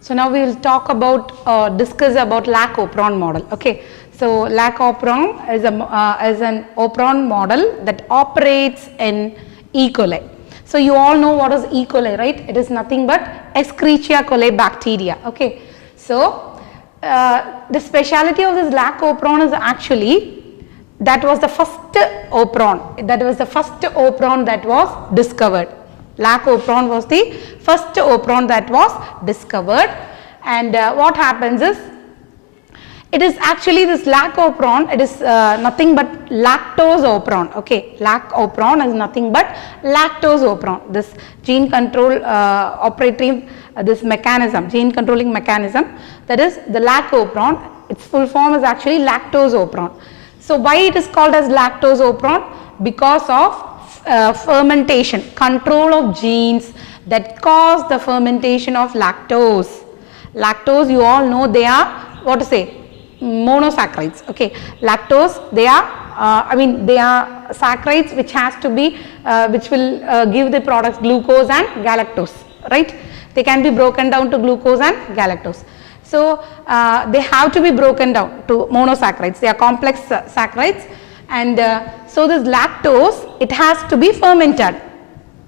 So now we will talk about, discuss about Lac-Operon model. Okay. So Lac-Operon is an operon model that operates in E. coli. So you all know what is E. coli, right? It is nothing but Escherichia coli bacteria. Okay. So the speciality of this Lac-Operon is actually that was the first operon. That was the first operon that was discovered. Lac-Operon was the first operon that was discovered, and what happens is, it is actually this Lac-Operon, it is nothing but lactose operon. Okay, Lac-Operon is nothing but lactose operon. This gene control operating this mechanism, gene controlling mechanism, that is the Lac-Operon. Its full form is actually lactose operon. So why it is called as lactose operon? Because of fermentation, control of genes that cause the fermentation of lactose. Lactose, you all know, they are, what to say, monosaccharides. Okay, lactose, they are they are saccharides which has to be which will give the products glucose and galactose, right? They can be broken down to glucose and galactose. So they have to be broken down to monosaccharides. They are complex saccharides, and so this lactose, it has to be fermented.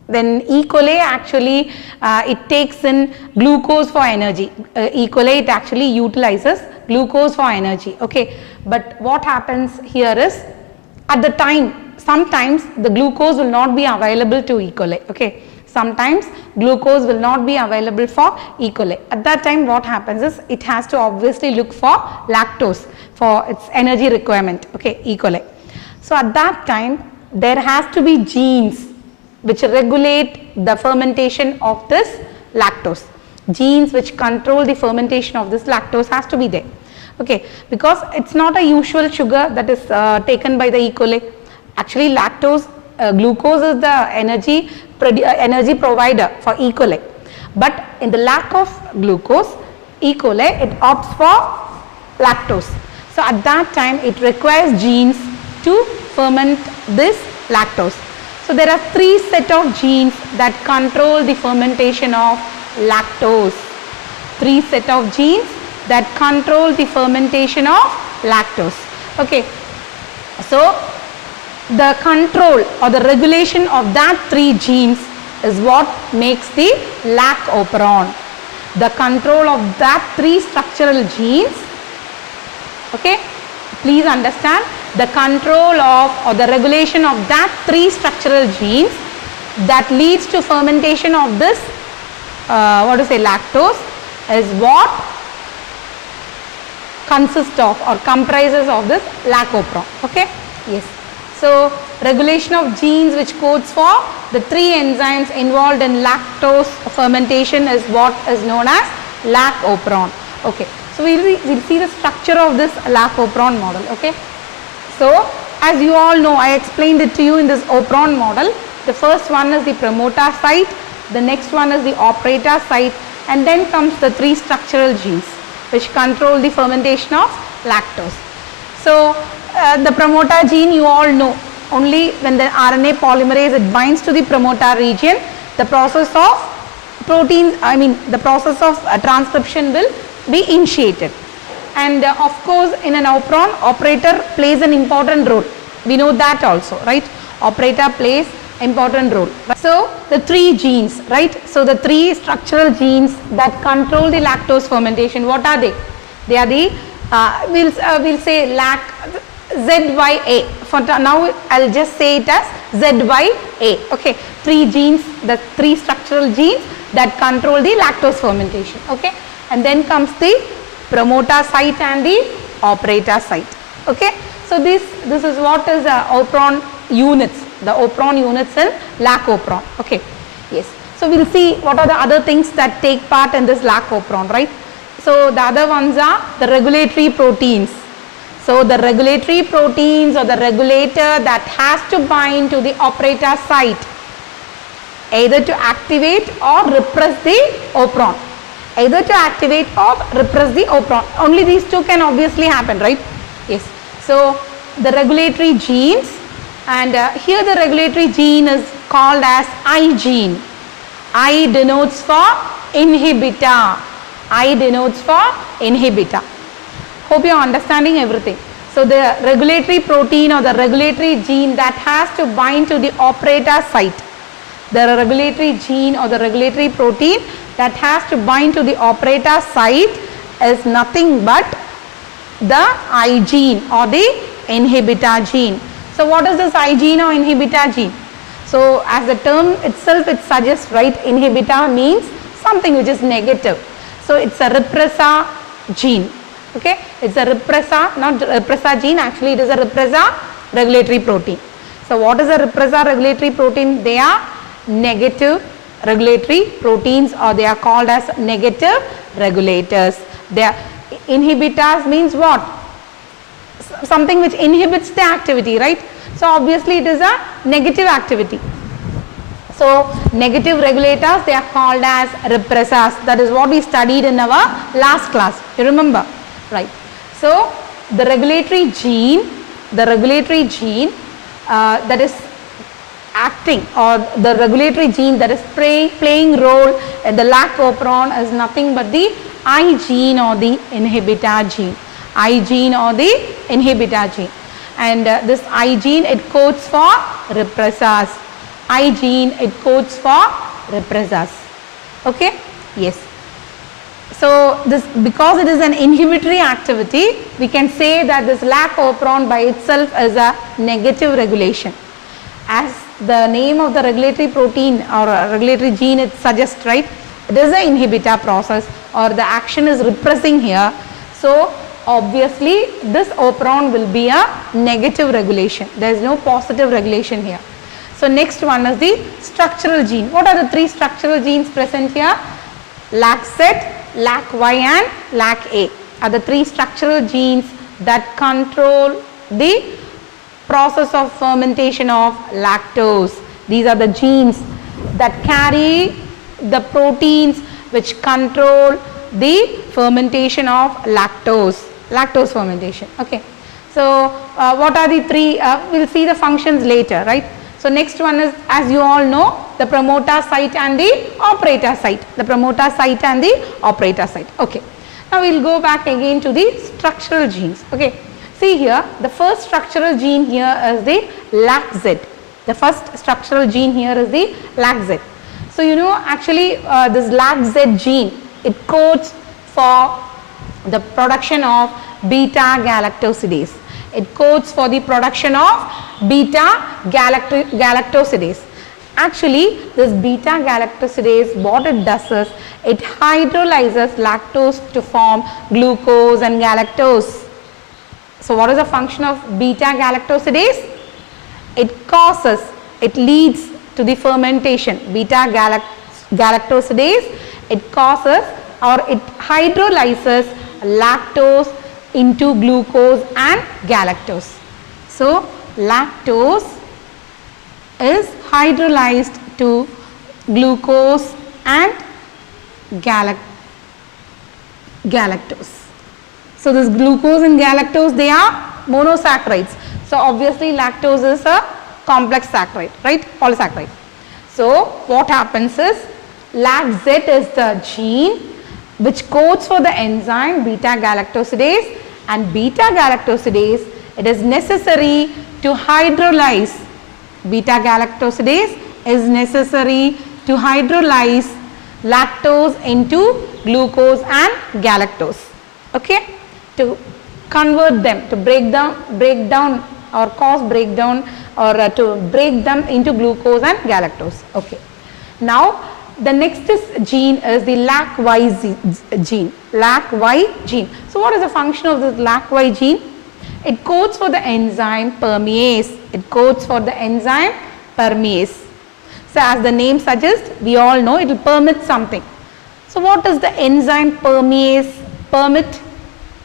Then E. coli actually it takes in glucose for energy. E. coli, it actually utilizes glucose for energy. Okay, but what happens here is, at the time, sometimes the glucose will not be available to E. coli. Okay, sometimes glucose will not be available for E. coli. At that time, what happens is, it has to obviously look for lactose for its energy requirement. Okay, E. coli. So at that time, there has to be genes which regulate the fermentation of this lactose. Genes which control the fermentation of this lactose has to be there. Okay, because it's not a usual sugar that is taken by the E. coli. Actually, lactose, glucose is the energy provider for E. coli. But in the lack of glucose, E. coli, it opts for lactose. So at that time, it requires genes to ferment this lactose. So there are three set of genes that control the fermentation of lactose. Three set of genes that control the fermentation of lactose. Okay, so the control or the regulation of that three genes is what makes the Lac-Operon. The control of that three structural genes, okay, please understand, the control of or the regulation of that three structural genes that leads to fermentation of this lactose is what consists of or comprises of this Lac-Operon. Okay, yes. So regulation of genes which codes for the three enzymes involved in lactose fermentation is what is known as Lac-Operon. Okay, so we'll see the structure of this Lac-Operon model. Okay, so as you all know, I explained it to you in this operon model. The first one is the promoter site, the next one is the operator site, and then comes the three structural genes which control the fermentation of lactose. So the promoter gene, you all know, only when the RNA polymerase, it binds to the promoter region, the process of the process of transcription will be initiated. And of course, in an operon, operator plays an important role. We know that also, right? Operator plays important role. So the three genes, right? So the three structural genes that control the lactose fermentation, what are they? They are the we'll say ZYA. For now, I'll just say it as ZYA. Okay, three genes, the three structural genes that control the lactose fermentation. Okay, and then comes the promoter site and the operator site. Okay, so this is what is operon units, the operon units in Lac-Operon. Okay, yes. So we'll see what are the other things that take part in this Lac-Operon, right? So the other ones are the regulatory proteins. So the regulatory proteins or the regulator that has to bind to the operator site, either to activate or repress the operon. Either to activate or repress the operon. Only these two can obviously happen, right? Yes. So the regulatory genes, and here the regulatory gene is called as I gene. I denotes for inhibitor. I denotes for inhibitor. Hope you are understanding everything. So the regulatory protein or the regulatory gene that has to bind to the operator site, the regulatory gene or the regulatory protein that has to bind to the operator site is nothing but the I gene or the inhibitor gene. So what is this I gene or inhibitor gene? So as the term itself it suggests, right, inhibitor means something which is negative. So it's a repressor gene. Okay, it's a repressor, not repressor gene, actually it is a repressor regulatory protein. So what is a repressor regulatory protein? They are negative regulatory proteins, or they are called as negative regulators. They are inhibitors means what? Something which inhibits the activity, right? So obviously it is a negative activity. So negative regulators, they are called as repressors. That is what we studied in our last class. You remember? Right. So the regulatory gene that is acting, or the regulatory gene that is playing role in the lac operon is nothing but the I gene or the inhibitor gene. I gene or the inhibitor gene. And this I gene, it codes for repressors. I gene, it codes for repressors. Okay? Yes. So this, because it is an inhibitory activity, we can say that this lac operon by itself is a negative regulation. As the name of the regulatory protein or regulatory gene it suggests, right? It is an inhibitor process, or the action is repressing here. So obviously this operon will be a negative regulation. There is no positive regulation here. So next one is the structural gene. What are the three structural genes present here? LAC-Z, LAC-Y and LAC-A are the three structural genes that control the process of fermentation of lactose. These are the genes that carry the proteins which control the fermentation of lactose fermentation. Okay. So what are the three? We will see the functions later, right? So next one is, as you all know, the promoter site and the operator site. The promoter site and the operator site. Okay. Now we will go back again to the structural genes. Okay. See here, the first structural gene here is the LAC-Z. The first structural gene here is the LAC-Z. So you know, actually this LAC-Z gene, it codes for the production of beta galactosidase. It codes for the production of beta galactosidase. Actually, this beta galactosidase, what it does is, it hydrolyzes lactose to form glucose and galactose. So what is the function of beta galactosidase? It leads to the fermentation. Beta galactosidase, it causes, or it hydrolyzes lactose into glucose and galactose. So lactose is hydrolyzed to glucose and galactose. So this glucose and galactose, they are monosaccharides. So obviously lactose is a complex saccharide, right? Polysaccharide. So what happens is, LAC-Z is the gene which codes for the enzyme beta galactosidase, and beta galactosidase, it is necessary to hydrolyze. Beta galactosidase is necessary to hydrolyze lactose into glucose and galactose. Okay, to convert them, to break down or cause breakdown, or to break them into glucose and galactose. Okay. Now the next gene is the LAC-Y gene. LAC-Y gene. So what is the function of this LAC-Y gene? It codes for the enzyme permease. It codes for the enzyme permease. So as the name suggests, we all know it will permit something. So what is the enzyme permease permit?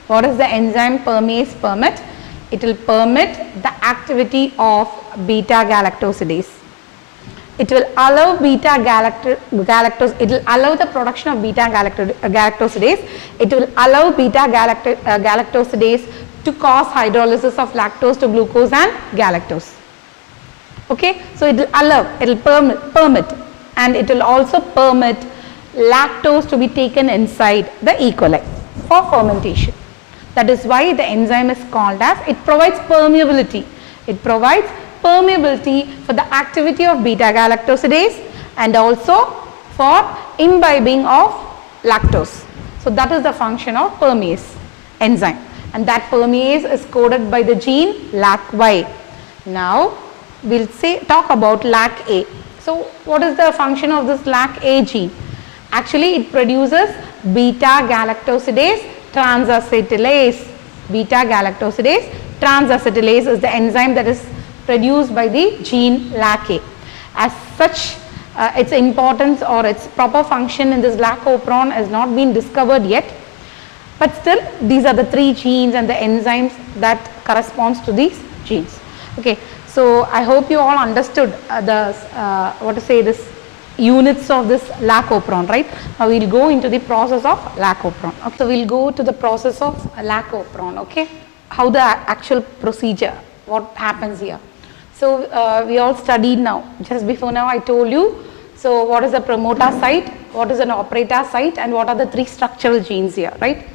What is the enzyme permease permit? It will permit the activity of beta galactosidase. It will allow beta galactose, it will allow the production of beta galactosidase. It will allow beta galactosidase to cause hydrolysis of lactose to glucose and galactose. Okay, so it will allow, it will permit, and it will also permit lactose to be taken inside the E. coli for fermentation. That is why the enzyme is called as, it provides permeability. It provides permeability for the activity of beta galactosidase and also for imbibing of lactose. So that is the function of permease enzyme, and that permease is coded by the gene LAC-Y. Now we'll talk about LAC-A. So what is the function of this LAC-A gene? Actually it produces beta galactosidase transacetylase. Beta galactosidase transacetylase is the enzyme that is produced by the gene LAC-A. As such, its importance or its proper function in this lac-opron has not been discovered yet, but still these are the three genes and the enzymes that corresponds to these genes. Okay, so I hope you all understood this units of this lac-opron, right? Now we'll go into the process of lac-opron. Okay, so we'll go to the process of lac-opron. Okay, how the actual procedure, what happens here. So we all studied now. Just before now I told you, so what is a promoter site, what is an operator site, and what are the three structural genes here, right?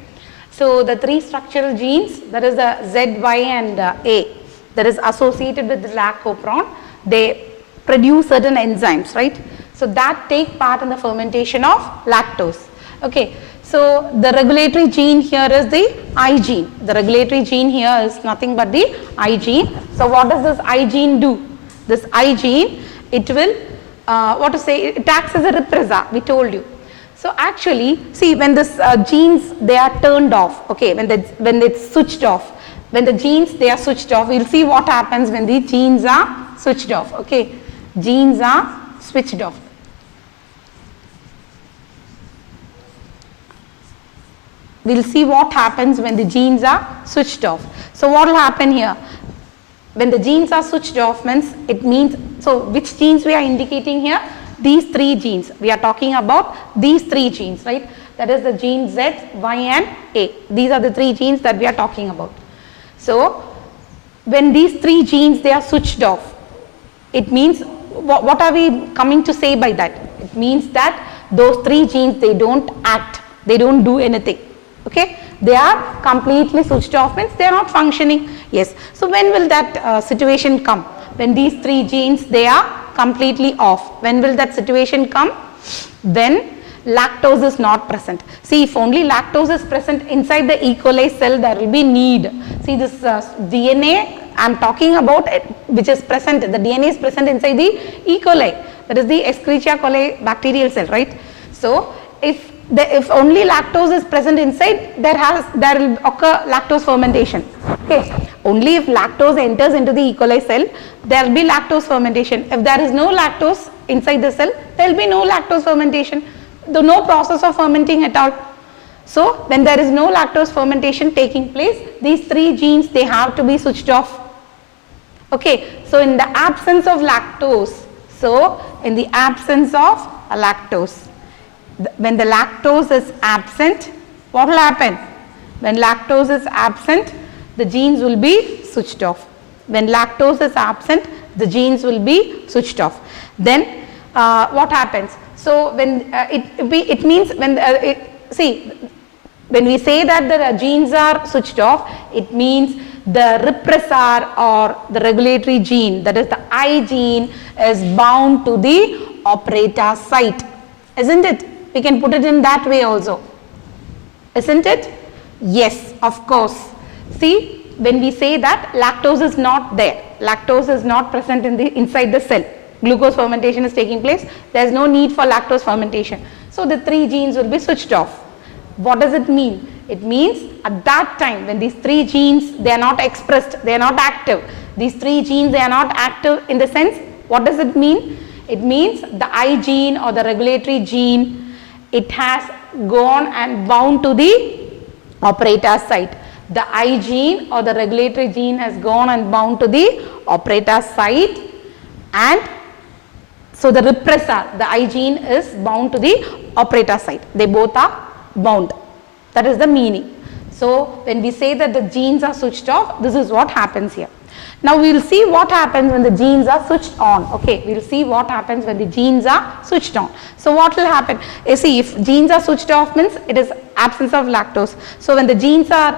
So the three structural genes, that is the Z, Y and A, that is associated with the lac-opron, they produce certain enzymes, right? So that take part in the fermentation of lactose. Okay, so the regulatory gene here is the I gene. The regulatory gene here is nothing but the I gene. So what does this I gene do? This I gene, it will, it acts as a repressor, we told you. So actually, see, when this genes, they are turned off, okay, when it's switched off, when the genes, they are switched off, we'll see what happens when the genes are switched off, okay. Genes are switched off. We'll see what happens when the genes are switched off. So what will happen here? When the genes are switched off means, it means, so which genes we are indicating here? These three genes. We are talking about these three genes, right? That is the gene Z, Y and A. These are the three genes that we are talking about. So when these three genes, they are switched off, it means, what are we coming to say by that? It means that those three genes, they don't act, they don't do anything. Okay, they are completely switched off, means they are not functioning. Yes, so when will that situation come? When these three genes, they are completely off. When will that situation come? When lactose is not present. See, if only lactose is present inside the E. coli cell, there will be need. See, this DNA I am talking about, it, which is present, the DNA is present inside the E. coli, that is the Escherichia coli bacterial cell, right? So if only lactose is present inside, there will occur lactose fermentation. Okay, only if lactose enters into the E. coli cell, there will be lactose fermentation. If there is no lactose inside the cell, there will be no lactose fermentation, no process of fermenting at all. So when there is no lactose fermentation taking place, these three genes, they have to be switched off. Okay, so in the absence of lactose, when the lactose is absent, what will happen? When lactose is absent, the genes will be switched off. When lactose is absent, the genes will be switched off. Then what happens? So when it means when when we say that the genes are switched off, it means the repressor or the regulatory gene, that is the I gene, is bound to the operator site, isn't it? We can put it in that way also, isn't it? Yes, of course. See, when we say that lactose is not there, lactose is not present inside the cell, glucose fermentation is taking place, there is no need for lactose fermentation. So the three genes will be switched off. What does it mean? It means at that time when these three genes, they are not expressed, they are not active. These three genes, they are not active in the sense, what does it mean? It means the I gene or the regulatory gene, it has gone and bound to the operator site. The I gene or the regulatory gene has gone and bound to the operator site, and so the repressor, the I gene, is bound to the operator site. They both are bound. That is the meaning. So when we say that the genes are switched off, this is what happens here. Now we will see what happens when the genes are switched on. Okay, we will see what happens when the genes are switched on. So what will happen? You see, if genes are switched off means it is absence of lactose. So when the genes are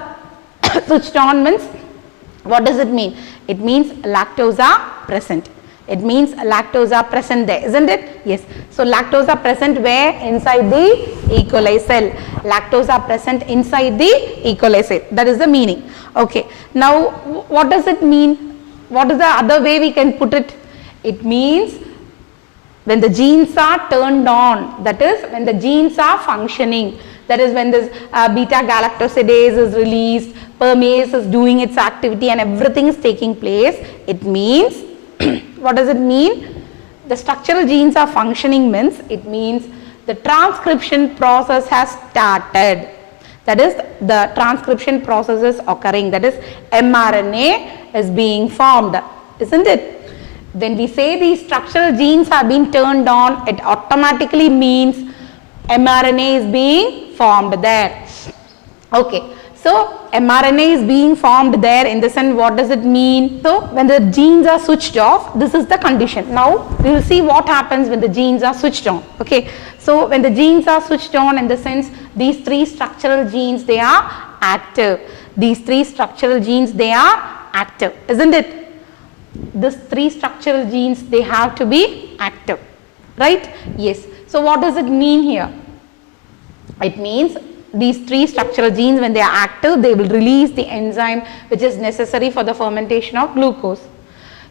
switched on means, what does it mean? It means lactose are present. It means lactose are present there, isn't it? Yes. So lactose are present where? Inside the E. coli cell. Lactose are present inside the E. coli cell. That is the meaning. Okay. Now what does it mean? What is the other way we can put it? It means when the genes are turned on, that is when the genes are functioning, that is when this beta galactosidase is released, permease is doing its activity and everything is taking place. It means, what does it mean? The structural genes are functioning means, it means the transcription process has started. That is, the transcription process is occurring, that is mRNA is being formed, isn't it? When we say these structural genes have been turned on, it automatically means mRNA is being formed there. Okay, so mRNA is being formed there. In the sense, what does it mean? So when the genes are switched off, this is the condition. Now we will see what happens when the genes are switched on. Okay, so when the genes are switched on, in the sense, these three structural genes, they are active. These three structural genes, they are active, isn't it? These three structural genes, they have to be active, right? Yes. So what does it mean here? It means these three structural genes, when they are active, they will release the enzyme which is necessary for the fermentation of glucose.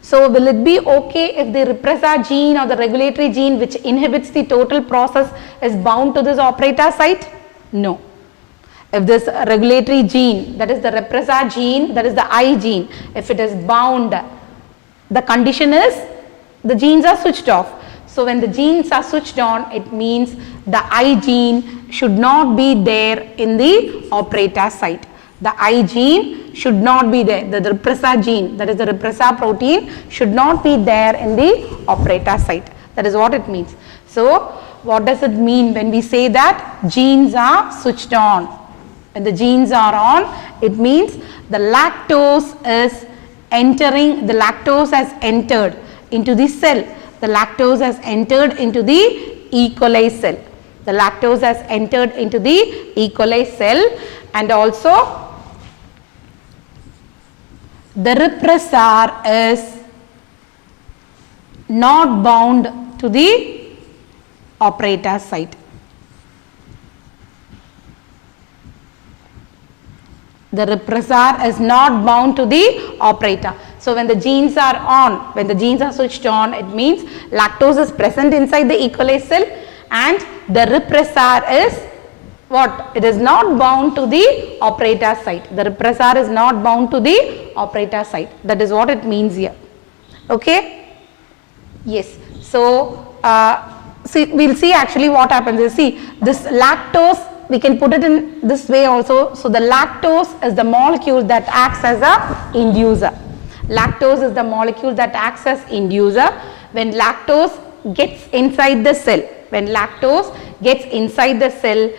So will it be okay if the repressor gene or the regulatory gene which inhibits the total process is bound to this operator site? No. If this regulatory gene, that is the repressor gene, that is the I gene, if it is bound, the condition is the genes are switched off. So when the genes are switched on, it means the I gene should not be there in the operator site. The I gene should not be there. The repressor gene, that is the repressor protein, should not be there in the operator site. That is what it means. So what does it mean when we say that genes are switched on? When the genes are on, it means the lactose is entering, the lactose has entered into the cell. The lactose has entered into the E. coli cell. The lactose has entered into the E. coli cell, and also the repressor is not bound to the operator site. The repressor is not bound to the operator. So when the genes are on, when the genes are switched on, it means lactose is present inside the E. coli cell and the repressor is what? It is not bound to the operator site. The repressor is not bound to the operator site. That is what it means here. Okay? Yes. So see, we'll see actually what happens is, see, this lactose, we can put it in this way also. So the lactose is the molecule that acts as a inducer. Lactose is the molecule that acts as inducer. When lactose gets inside the cell, when lactose gets inside the cell,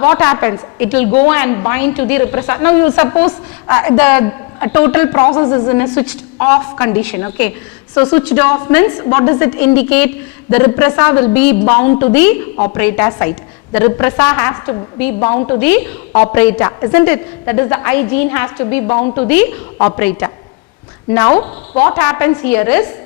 what happens? It will go and bind to the repressor. Now you suppose the total process is in a switched off condition. Okay, so switched off means, what does it indicate? The repressor will be bound to the operator site. The repressor has to be bound to the operator, isn't it? That is, the I gene has to be bound to the operator. Now what happens here is,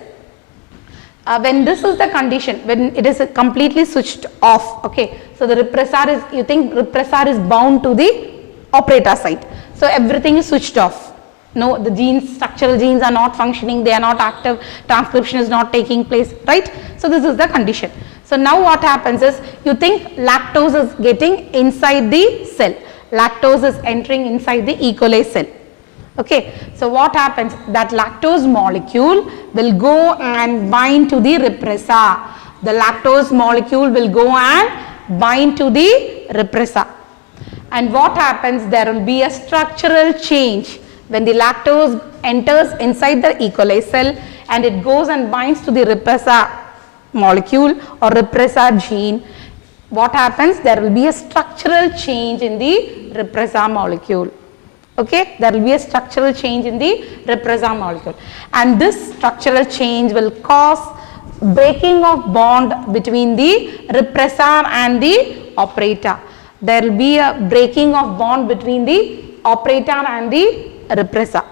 when this is the condition, when it is completely switched off, okay, so the repressor is, you think repressor is bound to the operator site, so everything is switched off. No, the genes, structural genes are not functioning, they are not active, transcription is not taking place, right? So this is the condition. So now what happens is, you think lactose is getting inside the cell, lactose is entering inside the E. coli cell. Okay, so what happens? That lactose molecule will go and bind to the repressor. The lactose molecule will go and bind to the repressor. And what happens? There will be a structural change when the lactose enters inside the E. coli cell and it goes and binds to the repressor molecule or repressor gene. What happens? There will be a structural change in the repressor molecule. Okay, there will be a structural change in the repressor molecule, and this structural change will cause breaking of bond between the repressor and the operator. There will be a breaking of bond between the operator and the repressor.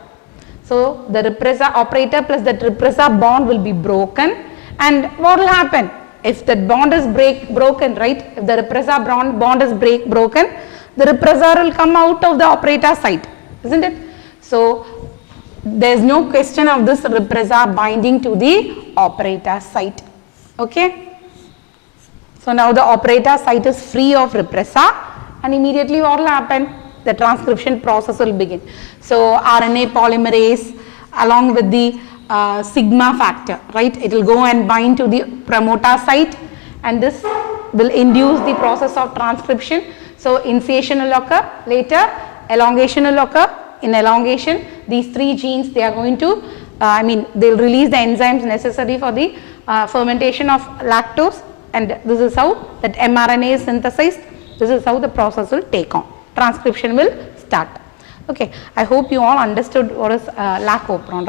So the repressor operator plus that repressor bond will be broken, and what will happen if that bond is broken, right? If the repressor bond is broken, the repressor will come out of the operator site, isn't it? So there is no question of this repressor binding to the operator site. Okay. So now the operator site is free of repressor, and immediately what will happen? The transcription process will begin. So RNA polymerase along with the sigma factor, right? It will go and bind to the promoter site, and this will induce the process of transcription. So initiation will occur, later elongation will occur. In elongation, these three genes, they are going to, they will release the enzymes necessary for the fermentation of lactose, and this is how that mRNA is synthesized. This is how the process will take on. Transcription will start. Okay, I hope you all understood what is lac operon.